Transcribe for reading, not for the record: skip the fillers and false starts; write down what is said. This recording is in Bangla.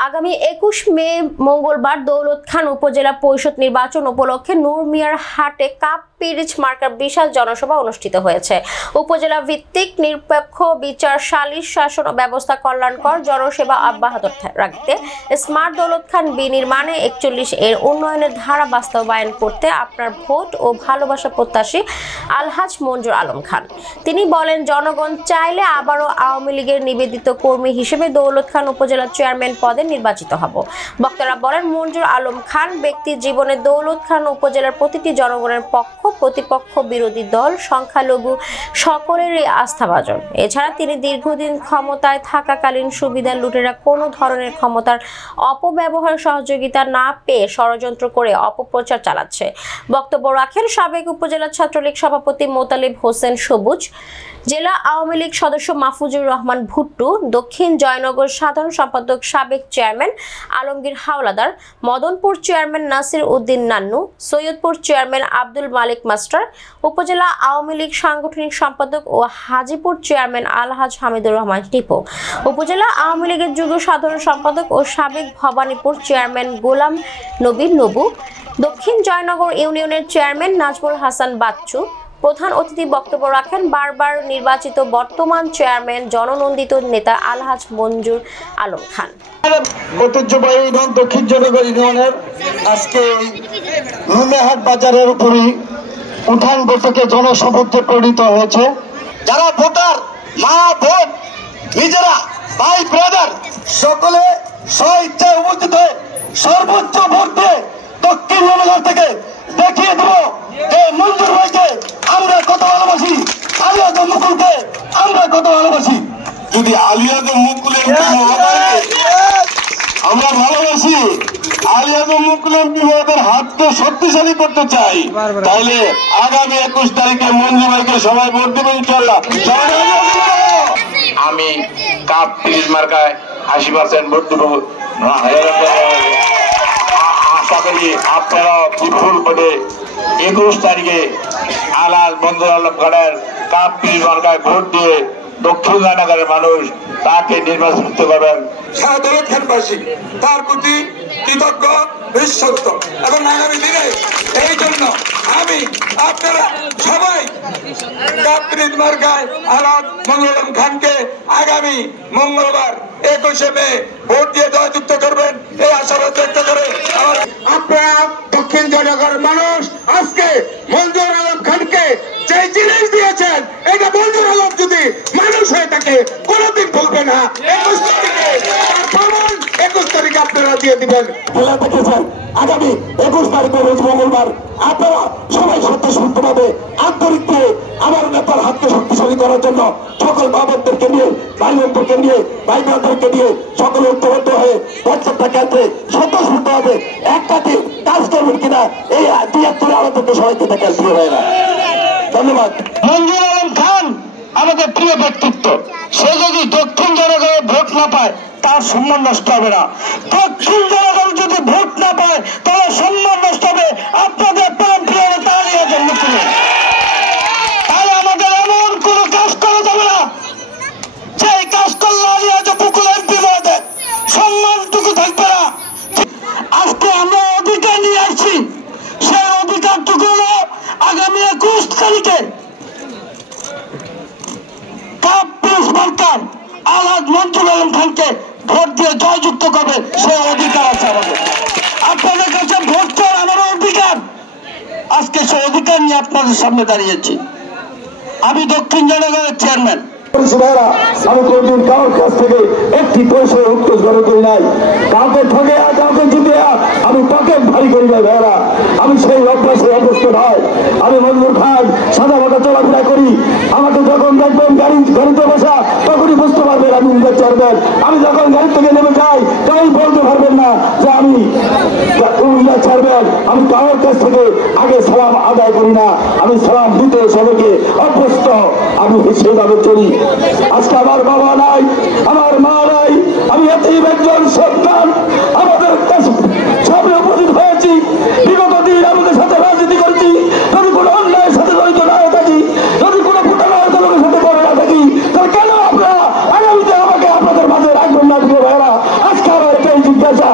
আগামী 21 মে মঙ্গলবার দৌলত খান উপজেলা পরিষদ নির্বাচন উপলক্ষে নূর মিয়ার হাটে কাপ পিরিচ মার্কার বিশাল জনসভা অনুষ্ঠিত হয়েছে। উপজেলা ভিত্তিক নিরপেক্ষ বিচার, সালিশ, শাসন ও ব্যবস্থা কল্যাণকর জনসেবা অব্যাহত রাখতে স্মার্ট দৌলত খান বিনির্মাণে 41 এর উন্নয়নের ধারা বাস্তবায়ন করতে আপনার ভোট ও ভালোবাসা প্রত্যাশী আলহাজ মঞ্জুর আলম খান। তিনি বলেন, জনগণ চাইলে আবারও আওয়ামী লীগের নিবেদিত কর্মী হিসেবে দৌলত খান উপজেলা চেয়ারম্যান পদে নির্বাচিত হব। বক্তারা বলেন, মঞ্জুর আলম খান ব্যক্তি জীবনে দৌলত খান উপজেলার প্রতিটি জনগণের পক্ষ, প্রতিপক্ষ, বিরোধী দল, সংখ্যালঘু সকলেরই আস্থাভাজন। এছাড়া তিনি দীর্ঘদিন ক্ষমতায় থাকাকালীন সুবিধা লুটেরা কোনো ধরনের ক্ষমতার অপব্যবহার সহযোগিতা না পেয়ে ষড়যন্ত্র করে অপপ্রচার চালাচ্ছে। বক্তব্য রাখেন সাবেক উপজেলা ছাত্রলীগ সভাপতি মোতালিব হোসেন সবুজ, জেলা আওয়ামী লীগ সদস্য মাহফুজুর রহমান ভুট্টু, দক্ষিণ জয়নগর সাধারণ সম্পাদক সাবেক chairman Alamgir Howlader, Madanpur chairman Nasir Uddin Nannu, Saidpur chairman Abdul Malik master, উপজেলা আওয়ামী লীগ সাংগঠনিক সম্পাদক ও হাজিপুর চেয়ারম্যান আলহাজ হামিদুর রহমান টিপু, উপজেলা আওয়ামী লীগের যুগ্ম সাধারণ সম্পাদক ও সাবেক ভবানীপুর চেয়ারম্যান গোলাম নবী নবু, দক্ষিণ জয়নগর ইউনিয়নের চেয়ারম্যান নাজমুল হাসান বাচ্চু। প্রধান অতিথি বক্তব্য রাখেন বারবার নির্বাচিত বর্তমান চেয়ারম্যান জননন্দিত নেতা আলহাজ মঞ্জুর আলম খান। ঐতিহ্যবাহী দক্ষিণ জয়নগর ইউনিয়নের আজকে নুনিহাট বাজারের উপরই উঠান বৈঠকে জনসমুদ্রে পরিণত হয়েছে। যারা ভোটার, মা বোন, নিজেরা ভাই ব্রাদার সকলে স্বইচ্ছায় উপস্থিত হয়ে সর্বোচ্চ ভোট দিয়ে দক্ষিণ জয়নগর থেকে দেখিয়ে দেব যে মঞ্জুর ভাইকে আমরা কত ভালোবাসি, আলিয়াদ মুকুলকে আমরা কত ভালোবাসি। যদি আলিয়াদ মুকুলের আমরা ভালোবাসি, আলিয়াদ মুকুল এমপি মহোদয়ের হাতকে শক্তিশালী করতে চাই, তাইলে আগামী 21 তারিখে মঞ্জুর ভাইকে সবাই ভোট দেবেন ইনশাআল্লাহ। আমি কাপ পিরিচ মার্কায় 80% ভোট দেব। আশা করি আপনারা বিপুল ভোটে 21 তারিখে আলহাজ মঞ্জুর আলম খানের কাপ পিরিচ মার্কায় ভোট দিয়ে দক্ষিণ জয়নগরের মানুষ তাকে নির্বাচিত করবেন। সারা দৌলত খানবাসী তার প্রতি কৃতজ্ঞ, বিশ্বস্ত এবং আগামী দিনে এই জন্য আমি আপনারা সবাই কাপ পিরিচ মার্কায় আলহাজ মঞ্জুর আলম খানকে আগামী মঙ্গলবার 21 মে ভোট দিয়ে জয়যুক্ত করবেন এই আশাবাদ ব্যক্ত করে আপনারা দক্ষিণ জয়নগরের মানুষ আজকে মঞ্জুর আলম খানকে যে জিনিস দিয়েছেন, এটা মঞ্জুর আলম যদি মানুষ হয়ে থাকে কোনোদিন বলবে না। 21 তারিখে আপনারা দিয়ে দিবেন। আগামী 21 তারিখে রোজ মঙ্গলবার আপনারা সবাই স্বতঃস্ফূর্তভাবে আন্তরিক দিয়ে আমার নেতার হাতকে শক্তিশালী করার জন্য সকল বাবাদেরকে নিয়ে, ভাই বোনদেরকে নিয়ে, ভাই বোনদেরকে নিয়ে সকলে ঐক্যবদ্ধ হয়ে প্রত্যেকটা কেন্দ্রে স্বতঃস্ফূর্তভাবে একটা দিন কাজ করবেন কিনা এই 73 আমাদেরকে সবাইকে দেখেন প্রিয় ভাইরা। ধন্যবাদ। মঞ্জুর আলম খান আমাদের প্রিয় ব্যক্তিত্ব, সে যদি দক্ষিণ জনগণের ভোট না পায় তার সম্মান নষ্ট হবে না। দক্ষিণ জনগণ যদি ভোট না পায় তাহলে সম্মান নষ্ট হবে আপনাদের প্রাণ প্রিয় নেতা আলিয়াদ মুকুলের। তাহলে আমাদের এমন কোন কাজ করা যাবে না যে কাজ করলে আলিয়াদ মুকুলের বিরোধে সম্মানটুকু থাকবে না। আজকে আমরা অধিকার নিয়ে আসছি, সেই অধিকারটুকু হলো আগামী 21 তারিখে কাপ পিরিচ মার্কায় আলহাজ মঞ্জুর আলম খানকে ভোট দিয়ে জয়যুক্ত করবে, সেই অধিকার আছে আমাদের। আপনাদের কাছে ভোট চাওয়ার আমারও অধিকার, আজকে সেই অধিকার নিয়ে আপনাদের সামনে দাঁড়িয়েছি। আমি দক্ষিণ জয়নগরের চেয়ারম্যান। আমি কোনদিন কারোর কাছ থেকে একটি পয়সা উত্তোষ করি নাই, কাউকে ঠকে কাউকে জিতে আমি পকেট ভারী করি নাই ভাইরা। আমি সেই অভ্যাসে অভ্যস্ত নয়। আমি মঞ্জুর খান সাদা মাথা চলাফেরা করি। আমাকে যখন দেখবেন গাড়িতে বসা তখনই বুঝতে পারবেন আমি ইংরেজ চড়বেন। আমি যখন গাড়ি থেকে নেমে যাই তাই বলতে পারবেন না যে আমি ইংরেজ ছাড়বেন। আমি কারোর কাছ থেকে আগে সালাম আদায় করি না, আমি সালাম দিতে সবাইকে অভ্যস্ত। আমি সেইভাবে চলি। আজকে আমার বাবা নাই, আমার মা নাই, আমি এতই একজন সন্তান। আমাদের সামনে উপস্থিত হয়েছি, বিগত দিন আমাদের সাথে রাজনীতি করেছি। যদি কোনো অন্যায়ের সাথে জড়িত না থাকি, যদি কোনো ফুটানোর দলের সাথে করে না থাকি, তাহলে কেন আপনারা আগামীতে আমাকে আপনাদের মাঝে রাখবেন না? ভাইয়েরা, আজকে আমার এটাই পেশা